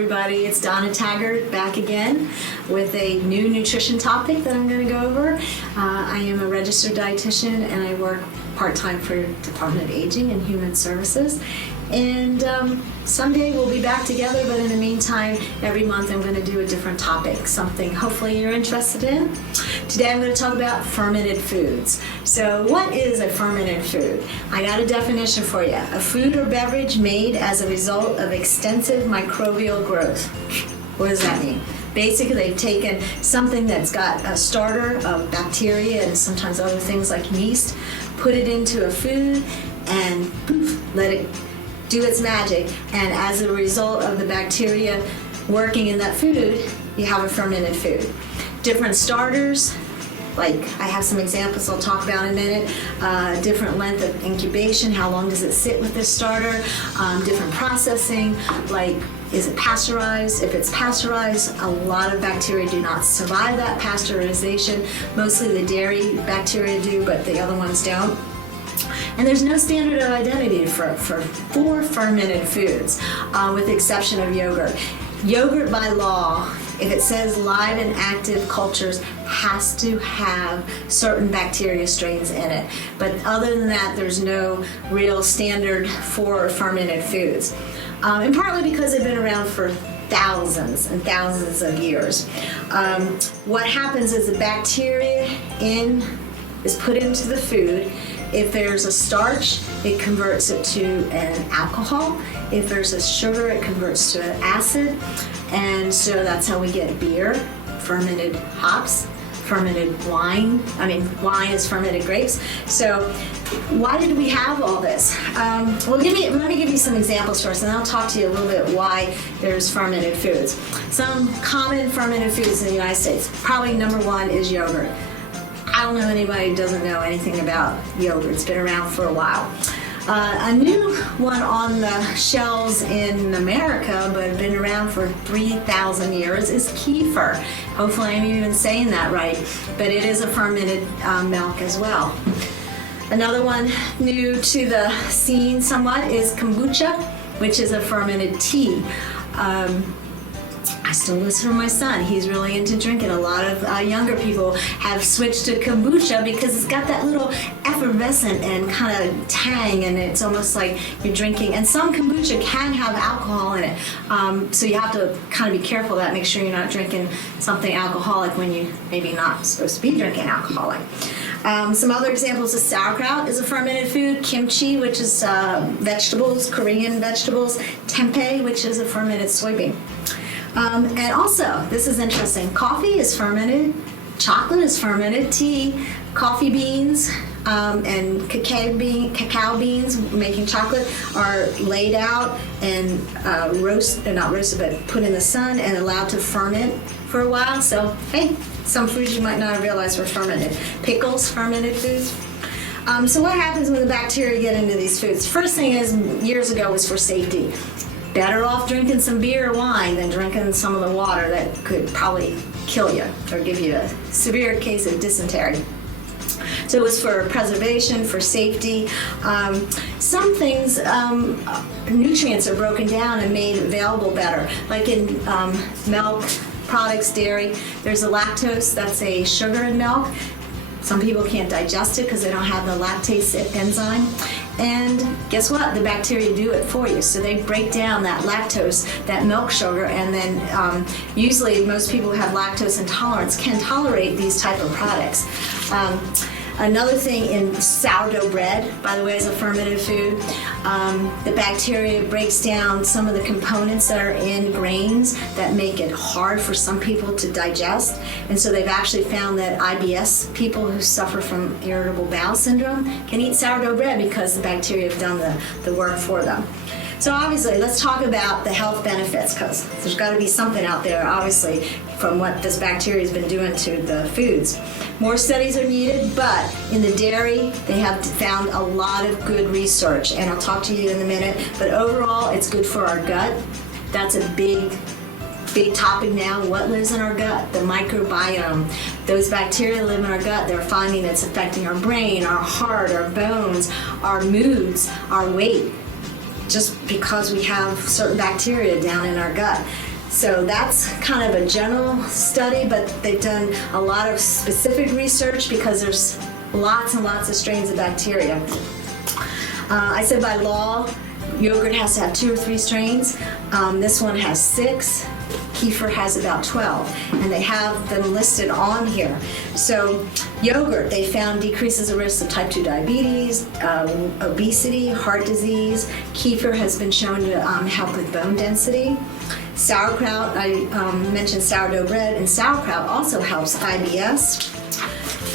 everybody, it's Donna Taggert back again with a new nutrition topic that I'm going to go over. I am a registered dietitian and I work part-time for Department of Aging and Human Services. And someday we'll be back together, but in the meantime, every month I'm going to do a different topic, something hopefully you're interested in. Today I'm going to talk about fermented foods. So what is a fermented food? I got a definition for you. A food or beverage made as a result of extensive microbial growth. What does that mean? Basically, they've taken something that's got a starter of bacteria and sometimes other things like yeast, put it into a food, and poof, let it do its magic, and as a result of the bacteria working in that food, you have a fermented food. Different starters, like I have some examples I'll talk about in a minute, different length of incubation, how long does it sit with this starter, different processing, like is it pasteurized? If it's pasteurized, a lot of bacteria do not survive that pasteurization. Mostly the dairy bacteria do, but the other ones don't. And there's no standard of identity for fermented foods, with the exception of yogurt. Yogurt by law, if it says live and active cultures, has to have certain bacteria strains in it. But other than that, there's no real standard for fermented foods. And partly because they've been around for thousands and thousands of years. What happens is the bacteria is put into the food. If there's a starch, it converts it to an alcohol. If there's a sugar, it converts to an acid. And so that's how we get beer, fermented hops, fermented wine. Wine is fermented grapes. So why did we have all this? Let me give you some examples first, and I'll talk to you a little bit why there's fermented foods. Some common fermented foods in the United States. Probably number one is yogurt. I don't know anybody who doesn't know anything about yogurt. It's been around for a while. A new one on the shelves in America, but been around for 3,000 years, is Kefir. Hopefully I'm even saying that right, but it is a fermented milk as well. Another one new to the scene somewhat is Kombucha, which is a fermented tea. I still listen to my son. He's really into drinking. A lot of younger people have switched to kombucha because it's got that little effervescent and kind of tang, and it's almost like you're drinking. And some kombucha can have alcohol in it, so you have to kind of be careful of that. Make sure you're not drinking something alcoholic when you maybe not supposed to be drinking alcoholic. Some other examples of sauerkraut is a fermented food, kimchi, which is vegetables, Korean vegetables, tempeh, which is a fermented soybean. And also, this is interesting, coffee is fermented, chocolate is fermented, tea, coffee beans, and cacao beans making chocolate are laid out and not roasted, but put in the sun and allowed to ferment for a while. So, hey, some foods you might not have realized were fermented. Pickles, fermented foods. So what happens when the bacteria get into these foods? First thing is, years ago, was for safety. Better off drinking some beer or wine than drinking some of the water that could probably kill you or give you a severe case of dysentery. So it was for preservation, for safety. Some things, nutrients are broken down and made available better. Like in milk products, dairy, there's a lactose, that's a sugar in milk. Some people can't digest it because they don't have the lactase enzyme. And guess what? The bacteria do it for you. So they break down that lactose, that milk sugar, and then usually most people who have lactose intolerance can tolerate these type of products. Another thing in sourdough bread, by the way, is a fermented food. The bacteria breaks down some of the components that are in grains that make it hard for some people to digest. And so they've actually found that IBS people who suffer from irritable bowel syndrome can eat sourdough bread because the bacteria have done the work for them. So obviously, let's talk about the health benefits, because there's got to be something out there, obviously, from what this bacteria has been doing to the foods. More studies are needed, but in the dairy, they have found a lot of good research, and I'll talk to you in a minute, but overall, it's good for our gut. That's a big topic now. What lives in our gut? The microbiome. Those bacteria live in our gut. They're finding it's affecting our brain, our heart, our bones, our moods, our weight, just because we have certain bacteria down in our gut. So that's kind of a general study, but they've done a lot of specific research because there's lots and lots of strains of bacteria. I said by law, yogurt has to have 2 or 3 strains. This one has 6. Kefir has about 12, and they have them listed on here. So yogurt, they found decreases the risk of type 2 diabetes, obesity, heart disease. Kefir has been shown to help with bone density. Sauerkraut, I mentioned sourdough bread, and sauerkraut also helps IBS.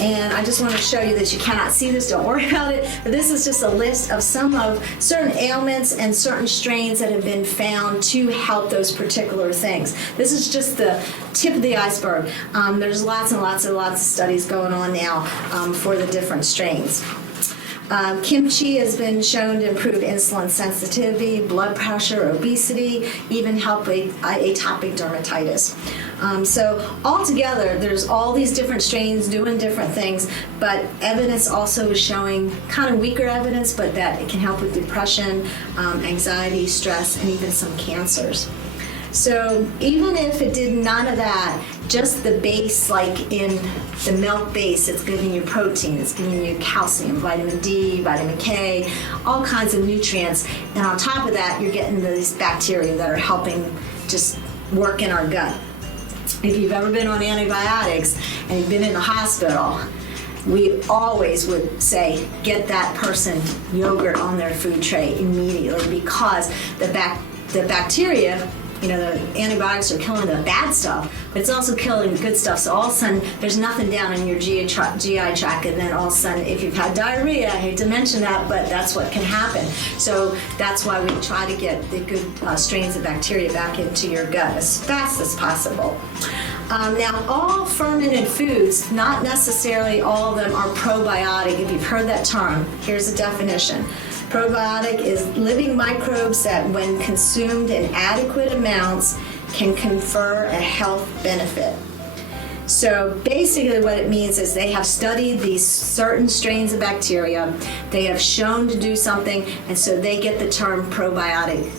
And I just want to show you this. You cannot see this, don't worry about it. But this is just a list of some of certain ailments and certain strains that have been found to help those particular things. This is just the tip of the iceberg. There's lots and lots of studies going on now for the different strains. Kimchi has been shown to improve insulin sensitivity, blood pressure, obesity, even help with atopic dermatitis. So altogether, there's all these different strains doing different things, but evidence also is showing kind of weaker evidence, but that it can help with depression, anxiety, stress, and even some cancers. So even if it did none of that, just the base, like in the milk base, it's giving you protein, it's giving you calcium, vitamin D, vitamin K, all kinds of nutrients. And on top of that, you're getting these bacteria that are helping just work in our gut. If you've ever been on antibiotics and you've been in the hospital, we always would say, get that person yogurt on their food tray immediately, because the bacteria, you know, the antibiotics are killing the bad stuff, but it's also killing the good stuff. So all of a sudden, there's nothing down in your GI tract, and then all of a sudden, if you've had diarrhea, I hate to mention that, but that's what can happen. So that's why we try to get the good strains of bacteria back into your gut as fast as possible. Now, all fermented foods, not necessarily all of them are probiotic. If you've heard that term, here's the definition. Probiotic is living microbes that, when consumed in adequate amounts, can confer a health benefit. So basically what it means is they have studied these certain strains of bacteria, they have shown to do something, and so they get the term probiotic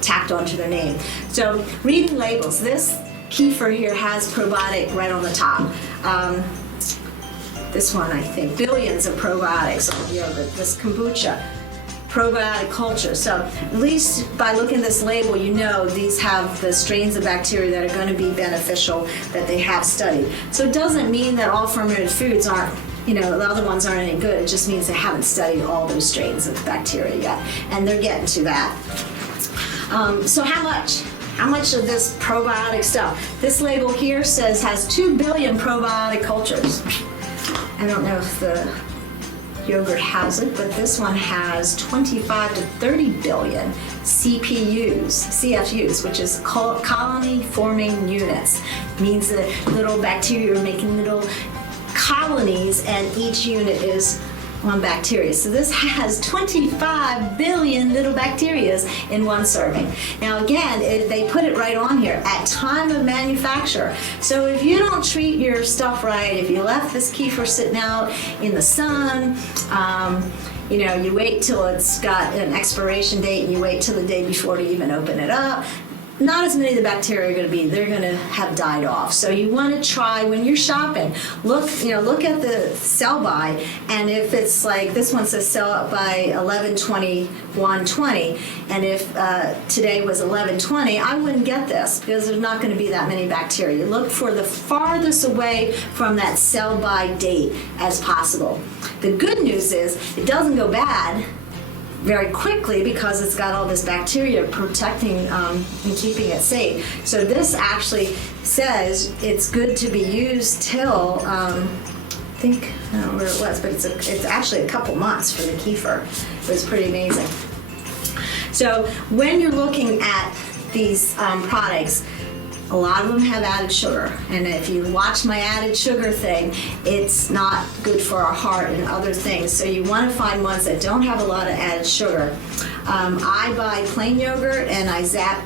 tacked onto their name. So reading labels, this Kefir here has probiotic right on the top. This one, I think, billions of probiotics on yogurt. This Kombucha, probiotic culture. So at least by looking at this label, you know these have the strains of bacteria that are going to be beneficial that they have studied. So it doesn't mean that all fermented foods aren't, you know, the other ones aren't any good. It just means they haven't studied all those strains of bacteria yet, and they're getting to that. So how much? How much of this probiotic stuff? This label here says has 2 billion probiotic cultures. I don't know if the yogurt has it, but this one has 25 to 30 billion CFUs, which is colony forming units. It means that little bacteria are making little colonies, and each unit is one bacteria. So this has 25 billion little bacteria in one serving. Now again, they put it right on here, at time of manufacture. So if you don't treat your stuff right, if you left this kefir sitting out in the sun, you know, you wait till it's got an expiration date, and you wait till the day before to even open it up, not as many of the bacteria are going to be. They're going to have died off. So you want to try when you're shopping. Look at the sell by, and if it's like this one says sell by 11/21/20, and if today was 11/20, I wouldn't get this because there's not going to be that many bacteria. Look for the farthest away from that sell by date as possible. The good news is it doesn't go bad very quickly because it's got all this bacteria protecting and keeping it safe. So this actually says it's good to be used till I think, I don't know where it was, but it's actually a couple months for the kefir. It was pretty amazing. So when you're looking at these products, a lot of them have added sugar, and if you watch my added sugar thing, it's not good for our heart and other things. So you want to find ones that don't have a lot of added sugar. I buy plain yogurt, and I zap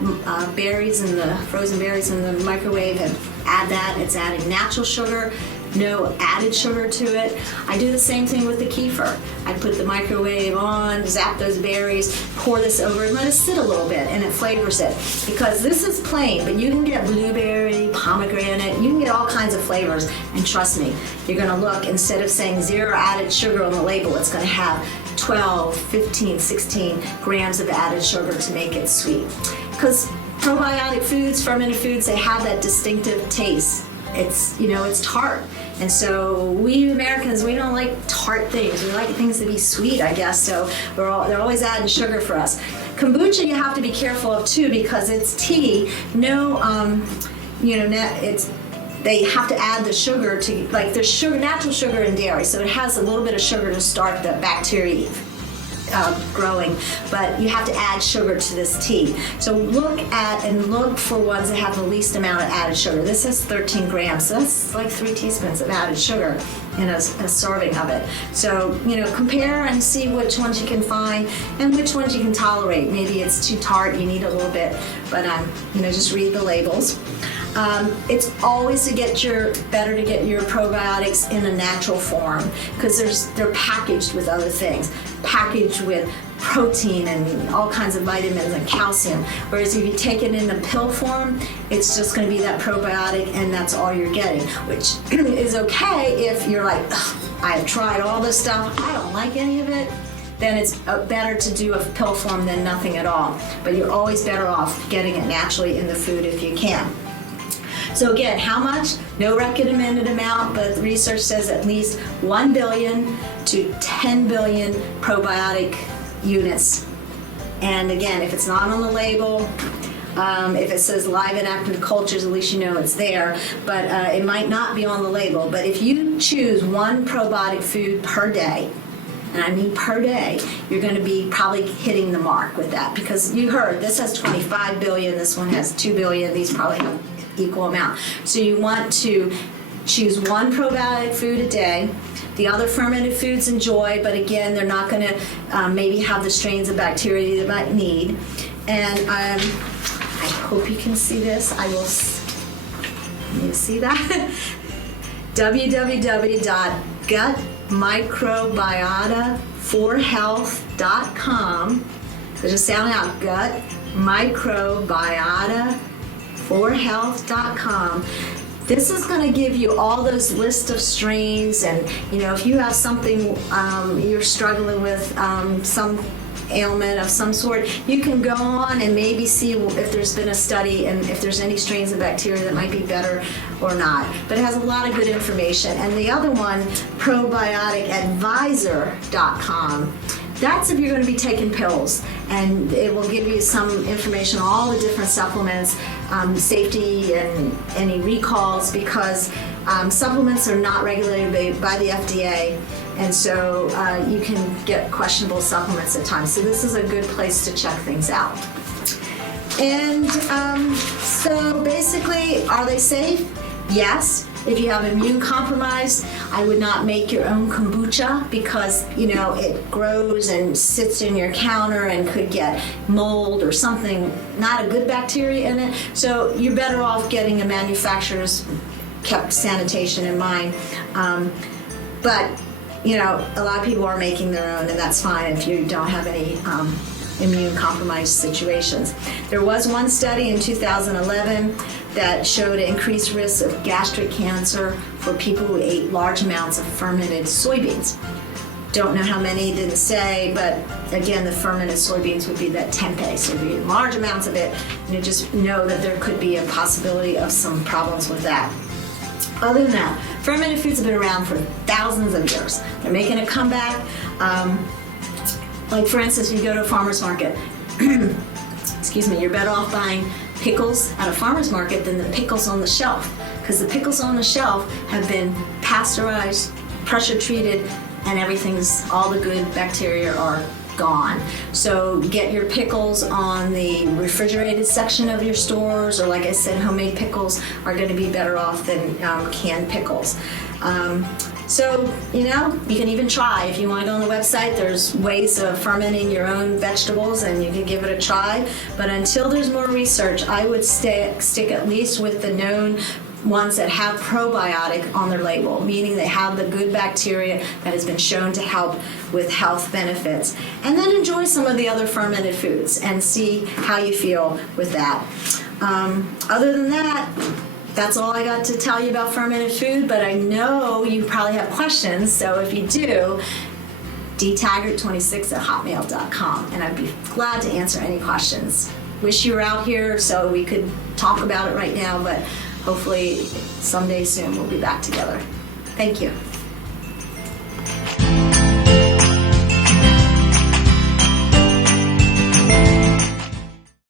frozen berries in the microwave and add that. It's adding natural sugar. no added sugar to it. I do the same thing with the kefir. I put the microwave on, zap those berries, pour this over and let it sit a little bit, and it flavors it. Because this is plain, but you can get blueberry, pomegranate, you can get all kinds of flavors, and trust me, you're gonna look, instead of saying 0 added sugar on the label, it's gonna have 12, 15, 16 grams of added sugar to make it sweet. Because probiotic foods, fermented foods, they have that distinctive taste. It's, it's tart. And so we Americans, we don't like tart things. We like things to be sweet, I guess. So they're always adding sugar for us. Kombucha you have to be careful of too, because it's tea. They have to add the sugar to, like there's sugar, natural sugar in dairy, so it has a little bit of sugar to start the bacteria growing, but you have to add sugar to this tea. So look for ones that have the least amount of added sugar. This has 13 grams, so that's like 3 teaspoons of added sugar in a serving of it. So, compare and see which ones you can find and which ones you can tolerate. Maybe it's too tart, you need a little bit, but just read the labels. It's always better to get your probiotics in a natural form, because they're packaged with other things, packaged with protein and all kinds of vitamins and calcium. Whereas if you take it in a pill form, it's just going to be that probiotic and that's all you're getting, which is okay if you're like, I've tried all this stuff, I don't like any of it. Then it's better to do a pill form than nothing at all. But you're always better off getting it naturally in the food if you can. So again, how much? No recommended amount, but the research says at least 1 billion to 10 billion probiotic units. And again, if it's not on the label, if it says live and active cultures, at least you know it's there, but it might not be on the label. But if you choose one probiotic food per day, and I mean per day, you're going to be probably hitting the mark with that, because you heard this has 25 billion, this one has 2 billion, these probably have equal amount. So you want to choose one probiotic food a day. The other fermented foods enjoy, but again, they're not going to maybe have the strains of bacteria you might need. And I hope you can see this. You see that? www.gutmicrobiotaforhealth.com. So just sound out, gutmicrobiotaforhealth.com. This is going to give you all those list of strains, and if you have something you're struggling with, some ailment of some sort, you can go on and maybe see if there's been a study and if there's any strains of bacteria that might be better or not. But it has a lot of good information. And the other one, probioticadvisor.com. That's if you're going to be taking pills, and it will give you some information on all the different supplements, safety and any recalls, because supplements are not regulated by the FDA, and so you can get questionable supplements at times. So this is a good place to check things out. And so basically, are they safe? Yes. If you have immune compromise, I would not make your own kombucha, because it grows and sits in your counter and could get mold or something, not a good bacteria in it. So you're better off getting a manufacturer's kept sanitation in mind. But a lot of people are making their own, and that's fine if you don't have any immune compromised situations. There was one study in 2011 that showed an increased risk of gastric cancer for people who ate large amounts of fermented soybeans. Don't know how many, didn't say, but again, the fermented soybeans would be that tempeh, so if you eat large amounts of it, you just know that there could be a possibility of some problems with that. Other than that, fermented foods have been around for thousands of years. They're making a comeback. Like for instance, you go to a farmer's market, excuse me, you're better off buying pickles at a farmer's market than the pickles on the shelf, because the pickles on the shelf have been pasteurized, pressure treated, and all the good bacteria are gone. So get your pickles on the refrigerated section of your stores, or like I said, homemade pickles are going to be better off than canned pickles. So, you can even try. If you want to go on the website, there's ways of fermenting your own vegetables, and you can give it a try. But until there's more research, I would stick at least with the known ones that have probiotic on their label, meaning they have the good bacteria that has been shown to help with health benefits. And then enjoy some of the other fermented foods and see how you feel with that. Other than that, that's all I got to tell you about fermented food, but I know you probably have questions, so if you do, dtaggert26@hotmail.com, and I'd be glad to answer any questions. Wish you were out here so we could talk about it right now, but hopefully someday soon we'll be back together. Thank you.